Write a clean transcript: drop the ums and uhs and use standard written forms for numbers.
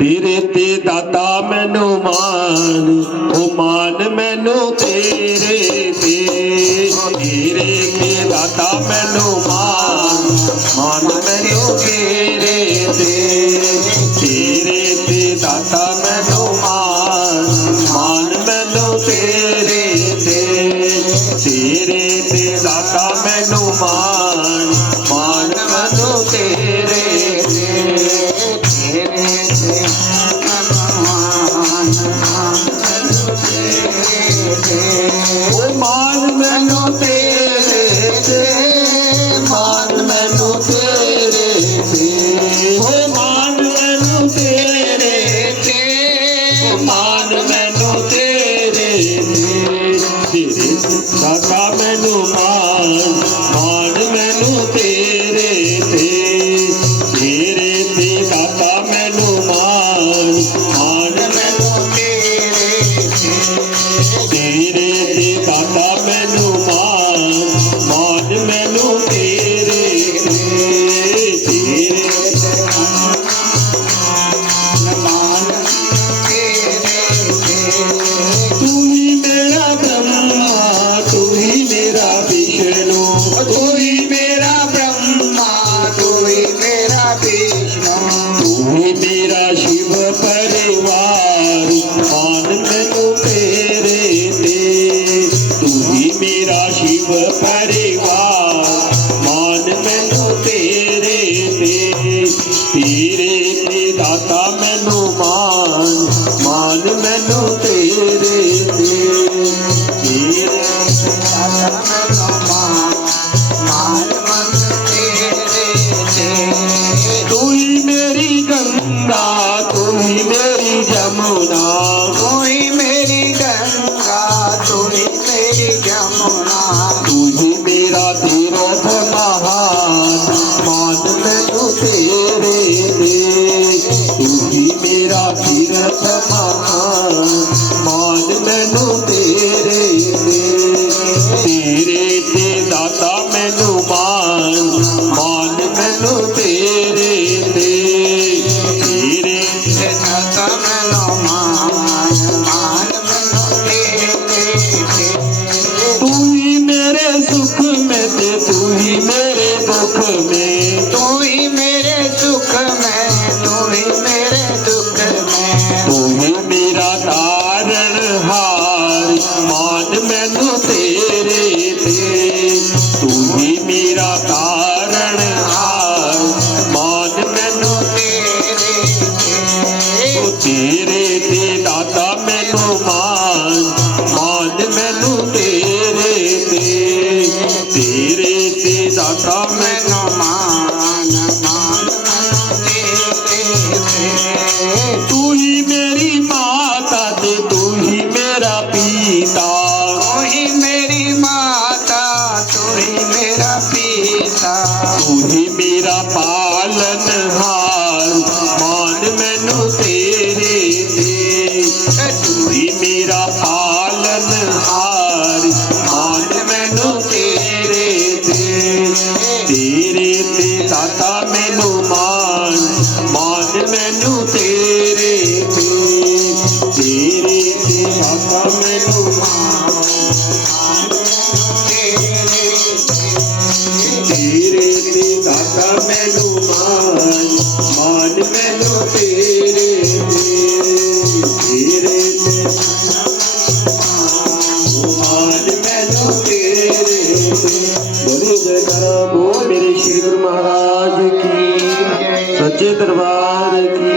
तेरे ते दाता मैनू मान, ओ मान मैनू तेरे ते। तेरे ते दाता मैनू मान, मान मैनू तेरे ते। तेरे ते दाता मैनू मान, मान मैनू तेरे ते। तेरे ते दाता मैनू मान, मान मैनू तेरे ते। मान मैनू तेरे ते, मान मैनू तेरे ते। मान मैनू तेरे ते, मान मैनू तेरे ते। तेरे दाता मैनू मान, मान मैनू तेरे ते। तेरे ते दाता मैनू मान, मान मैनू तेरे ते। तेरे ते दाता मैनू मान, मान मैनू तेरे ते। तेरे मान तेरे ते। तू ही मेरा ब्रह्मा, तू ही मेरा विष्णु। तू ही मेरा ब्रह्मा, तू ही मेरा विष्णु। तू ही मेरा शिव परिवार, मान मैनू तेरे ते। तू ही मेरा शिव परिवार, मान मैनू तेरे ते। तेरे ते दाता मैनू मान, मान मैनू तेरे ते। तेरे दाता मैनू मान, मान मैनू तेरे ते। तू ही मेरी गंगा, तू ही मेरी जमुना। तू ही मेरी गंगा, तू ही मेरी जमुना। तू ही मेरा तीर्थ महान, मान मैनू तेरे ते। तू ही मेरा तीर्थ महान, मान मैनू तेरे ते। तेरे ते दाता मैनू मान, मान मैनू तेरे ते। तेरे ते दाता मैनू मान, मान मैनू तेरे ते। तू ही मेरे सुख में ते तू ही मेरे दुख में। तू ही मेरे सुख में, तू ही मेरे दुख में। तू ही मेरा तारण हार, मान मैनू तेरे ते। तू ही मेरा तारण हार, मान मैनू तेरे ते। तेरे ते दाता मैनू मान, मान मैनू तेरे ते। तेरे ते दाता मैनू मान, मान मैनू तेरे ते। तू ही मेरी माता ते तू ही मेरा पिता। तू ही मेरी माता, तू ही मेरा पिता। तू ही मेरा पालनहार, मान मैनू तेरे ते। तू ही मेरा पालनहार, मान मैनू तेरे ते। तेरे ते दाता मैनू मान, मान मैनू तेरे ते। तेरे ते दाता मैनू मान, मान मैनू तेरे ते। तेरे ते दाता मैनू मान, मान मैनू तेरे ते। तेरे ते मान मैनू तेरे ते। बोलो जयकारा बोल मेरे श्री गुरु महाराज की, सच्चे दरबार की।